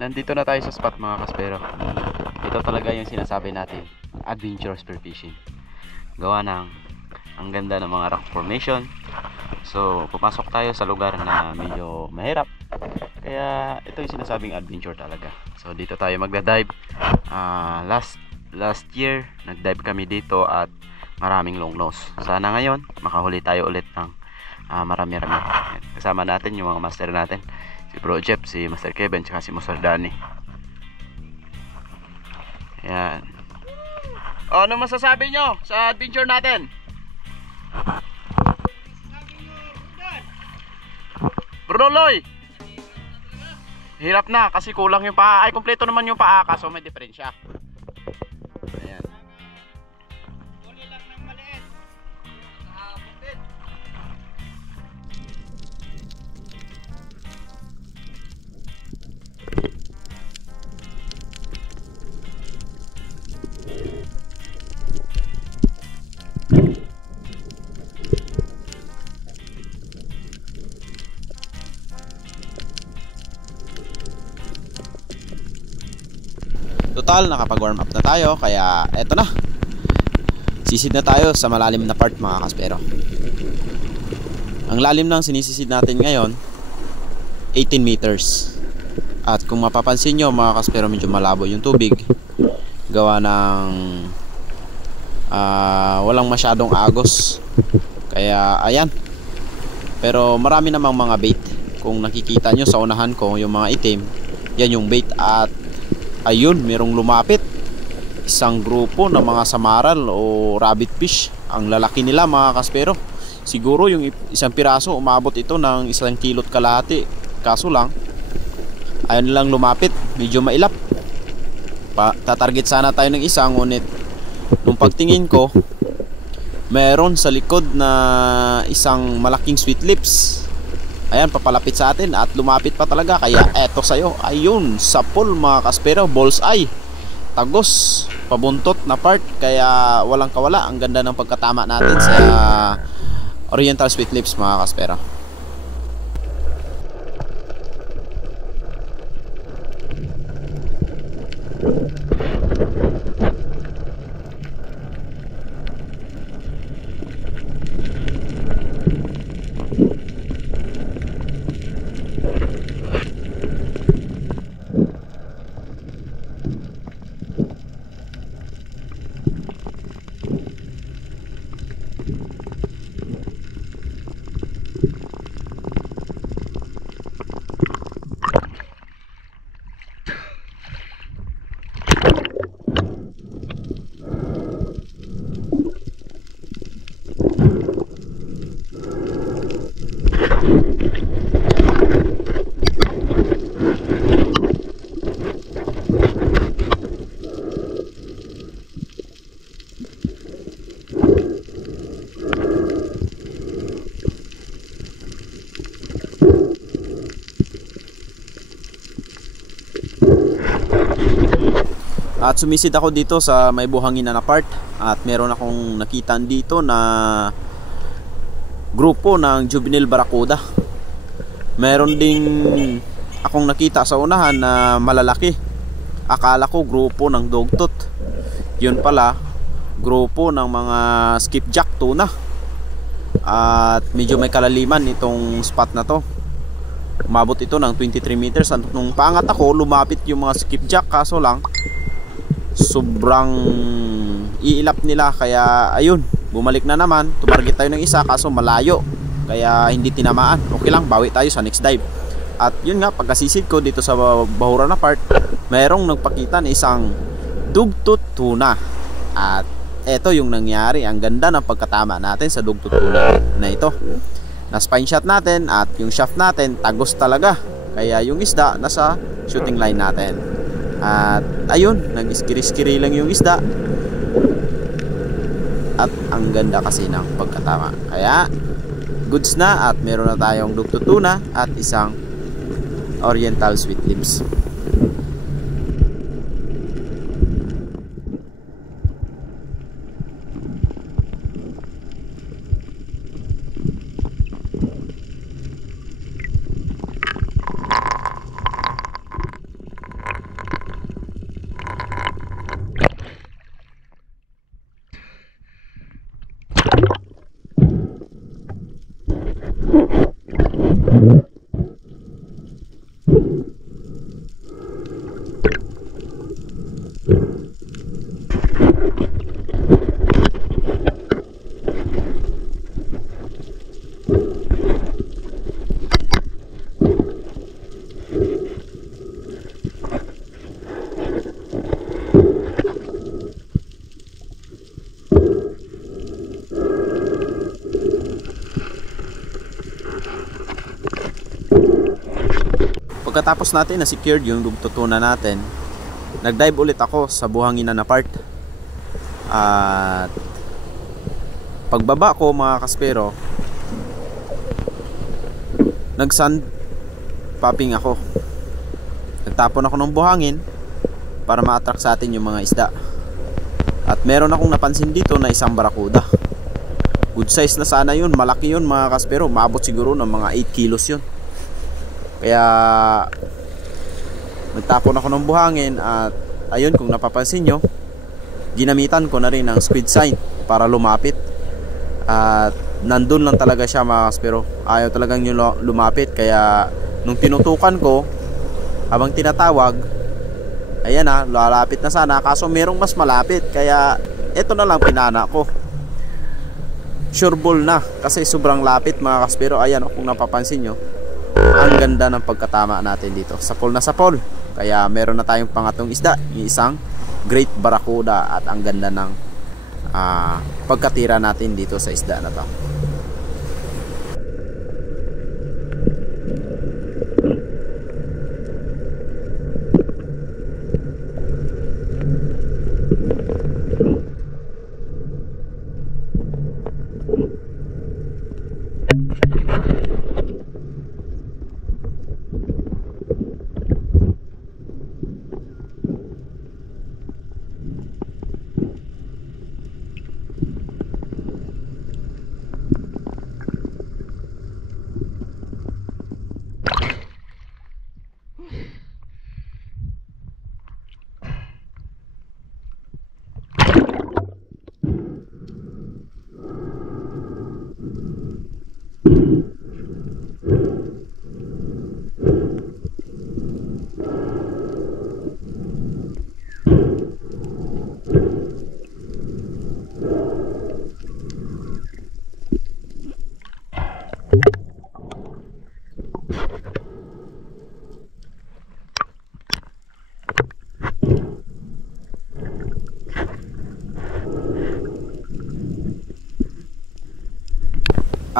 Nandito na tayo sa spot mga kaspero. Ito talaga yung sinasabi natin, adventure spearfishing. Gawa ng ang ganda ng mga rock formation. So pumasok tayo sa lugar na medyo mahirap. Kaya ito yung sinasabing adventure talaga. So dito tayo magda-dive. Last year nag-dive kami dito at maraming long nose. Sana ngayon makahuli tayo ulit ng marami-rami. Kasama natin yung mga master natin, si Bro Jeff, si Master Kevin, tsaka si Master Danny. Ayan. O, ano masasabi nyo sa adventure natin? Bro Loy, hirap na kasi kulang yung paa. Ay, kompleto naman yung paa, kaso may diferensya. Ayan. Huli lang ng maliit. Nakahapon din. Total, nakapag-warm up na tayo, kaya eto na. Sisid na tayo sa malalim na part mga kaspero. Ang lalim ng sinisisid natin ngayon 18 meters. At kung mapapansin nyo mga kaspero, medyo malabo yung tubig. Gawa ng walang masyadong agos. Kaya ayan. Pero marami namang mga bait. Kung nakikita nyo sa unahan ko, yung mga itim, yan yung bait. At ayun, merong lumapit. Isang grupo ng mga samaral o rabbit fish. Ang lalaki nila mga kaspero. Siguro yung isang piraso umabot ito ng 1 kilot kalahati. Kaso lang, ayun lang lumapit. Medyo mailap. Tatarget sana tayo ng isa. Ngunit nung pagtingin ko, meron sa likod na isang malaking sweet lips. Ayan, papalapit sa atin at lumapit pa talaga. Kaya eto sa'yo. Ayun, sapol mga kaspero, bullseye. Tagos, pabuntot na part. Kaya walang kawala. Ang ganda ng pagkatama natin sa Oriental Sweet Lips mga kaspero. At sumisid ako dito sa may buhangin na part. At meron akong nakita dito na grupo ng juvenile barracuda. Meron ding akong nakita sa unahan na malalaki. Akala ko grupo ng dogtot. Yun pala, grupo ng mga skipjack tuna. At medyo may kalaliman itong spot na to. Umabot ito ng 23 meters. At nung paangat ako, lumapit yung mga skipjack. Kaso lang, sobrang iilap nila. Kaya ayun, bumalik na naman. Tumarget tayo ng isa, kaso malayo. Kaya hindi tinamaan. Okay lang, bawi tayo sa next dive. At yun nga, pagkasisid ko dito sa bahura na part, merong nagpakita na isang dugtut tuna. At eto yung nangyari. Ang ganda ng pagkatama natin sa dugtut tuna na ito. Na spine shot natin at yung shaft natin tagos talaga. Kaya yung isda nasa shooting line natin. At ayun, nag-iskiri-skiri lang yung isda. At ang ganda kasi ng pagkatama. Kaya goods na at meron na tayong dugtut tuna at isang Oriental Sweet Lips. Pagkatapos natin na secured yung dugtutunan natin, nag-dive ulit ako sa buhanginan na part. At pagbaba ko mga kaspero, nag-sand popping ako. Nagtapon ako ng buhangin para ma-attract sa atin yung mga isda. At meron akong napansin dito na isang barakuda. Good size na sana yun, malaki yun mga kaspero. Maabot siguro ng mga 8 kilos yun. Kaya nagtapon ako ng buhangin. At ayun, kung napapansin nyo, ginamitan ko na rin ng squid sign para lumapit. At nandun lang talaga siya mga kaspero. Ayaw talagang lumapit. Kaya nung tinutukan ko, habang tinatawag, ayan na, lalapit na sana. Kaso merong mas malapit. Kaya ito na lang pinana ko. Sure ball na. Kasi sobrang lapit mga kaspero. Ayan, kung napapansin nyo, ang ganda ng pagkatama natin dito. Sapol na sapol. Kaya meron na tayong pangatong isda. Yung isang great barracuda. At ang ganda ng pagkatira natin dito sa isda na to.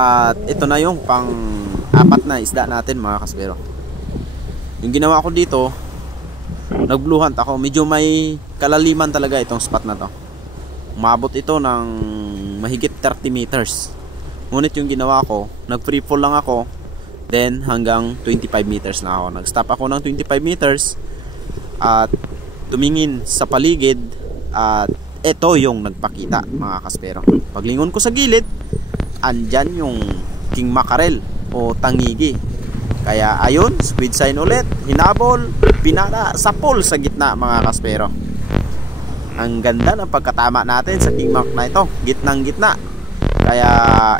At ito na yung pang-apat na isda natin mga kaspero. Yung ginawa ko dito, nag-blue hunt ako. Medyo may kalaliman talaga itong spot na to. Umabot ito ng mahigit 30 meters. Ngunit yung ginawa ko, nag-free fall lang ako. Then hanggang 25 meters na ako. Nag-stop ako ng 25 meters. At tumingin sa paligid. At ito yung nagpakita mga kaspero. Paglingon ko sa gilid, andyan yung king mackerel o tangigi. Kaya ayun, squid sign ulit, hinabol, pinana, sapol sa gitna mga kaspero. Ang ganda ng pagkatama natin sa king mac na ito, gitnang gitna. Kaya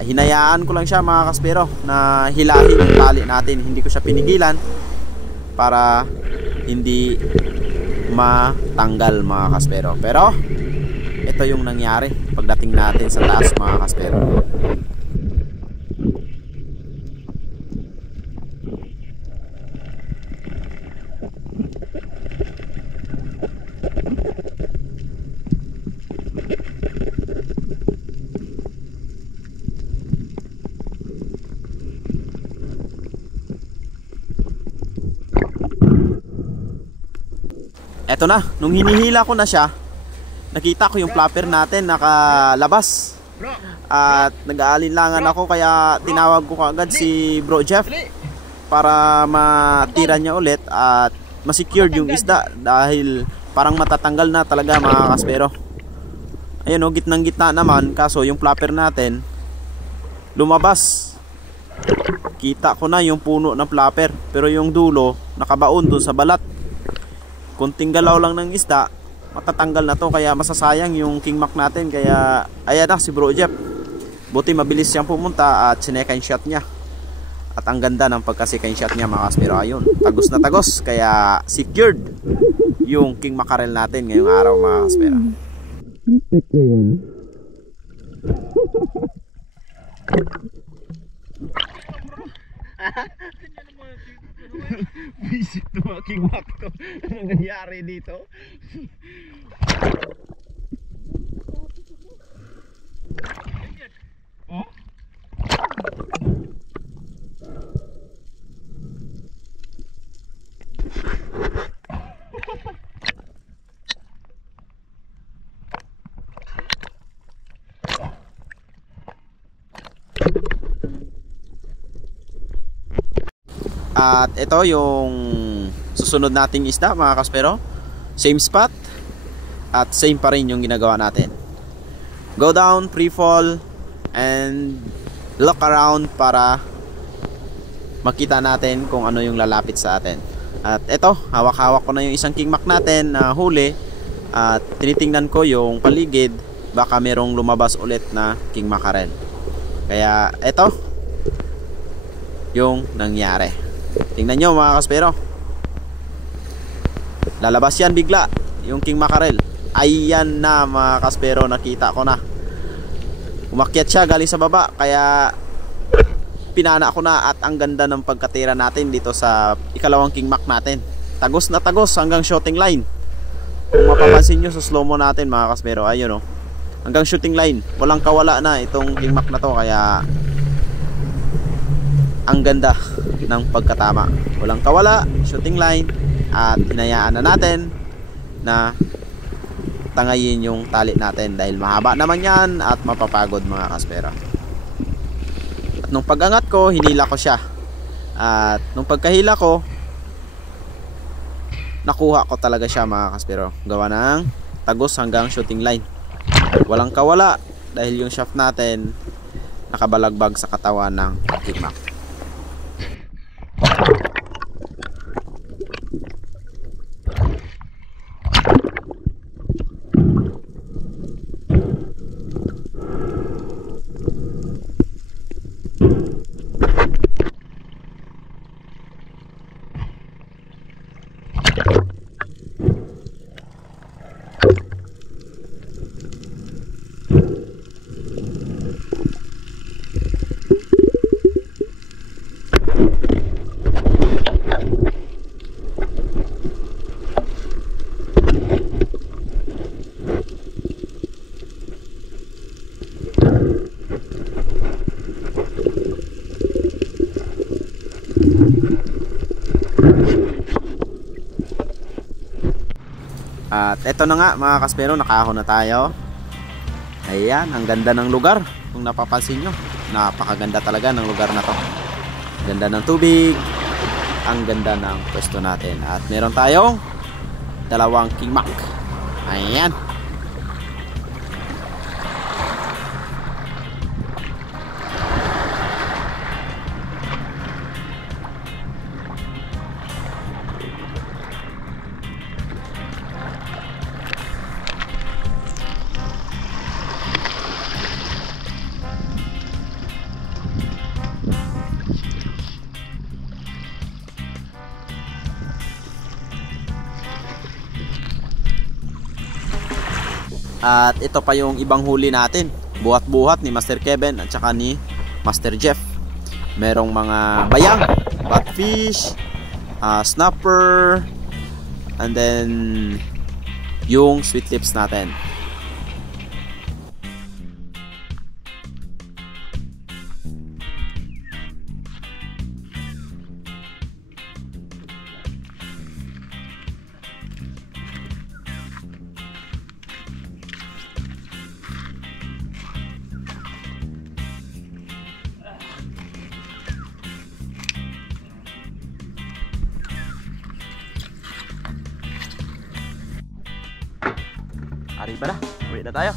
hinayaan ko lang siya mga kaspero na hilahin yung tali natin. Hindi ko siya pinigilan para hindi matanggal mga kaspero. Pero ito yung nangyari pagdating natin sa taas mga kaspero. Eto na, nung hinihila ko na siya, nakita ko yung flapper natin nakalabas. At nag-aalinlangan ako kaya tinawag ko agad si Bro Jeff para matira niya ulit at ma-secured yung isda dahil parang matatanggal na talaga mga kaspero. Ayun o, gitnang gitna naman, kaso yung flapper natin lumabas. Kita ko na yung puno ng flapper pero yung dulo nakabaon dun sa balat. Kunting galaw lang ng isda, matatanggal na to, kaya masasayang yung king mac natin. Kaya ayan na si Bro Jeff, buti mabilis siyang pumunta at sinecond shot niya. At ang ganda ng pagka-second shot niya mga kaspero. Ayun, tagos na tagos, kaya secured yung king mackerel natin ngayong araw mga kaspero. Visit to mga king mac to. Anong nangyari dito? Oh? At ito yung susunod nating isda mga kaspero. Same spot at same pa rin yung ginagawa natin. Go down, free fall, and look around para makita natin kung ano yung lalapit sa atin. At ito, hawak-hawak ko na yung isang king mac natin na huli. At tinitingnan ko yung paligid, baka merong lumabas ulit na king mackerel. Kaya ito yung nangyari. Tingnan nyo mga kaspero, lalabas yan bigla yung king mackerel. Ayan na mga kaspero, nakita ko na. Umakyat siya galing sa baba, kaya pinana ko na. At ang ganda ng pagkatira natin dito sa ikalawang king mac natin. Tagos na tagos hanggang shooting line. Kung mapapansin nyo sa slow mo natin mga kaspero, ayun o, hanggang shooting line, walang kawala na itong king mac na to. Kaya ang ganda ng pagkatama, walang kawala, shooting line. At hinayaan na natin na tangayin yung tali natin dahil mahaba naman yan at mapapagod mga kaspero. At nung pag-angat ko, hinila ko siya. At nung pagkahila ko, nakuha ko talaga siya mga kaspero. Gawa ng tagos hanggang shooting line. Walang kawala dahil yung shaft natin nakabalagbag sa katawan ng king mac. At eto na nga mga kaspero, nakahon na tayo. Ayan, ang ganda ng lugar. Kung napapansin nyo, napakaganda talaga ng lugar na to. Ganda ng tubig, ang ganda ng pwesto natin. At meron tayong dalawang king mac. Ayan. At ito pa yung ibang huli natin, buhat-buhat ni Master Kevin at saka ni Master Jeff. Merong mga bayang, batfish, snapper, and then yung sweet lips natin. Arriba na, uwi na tayo.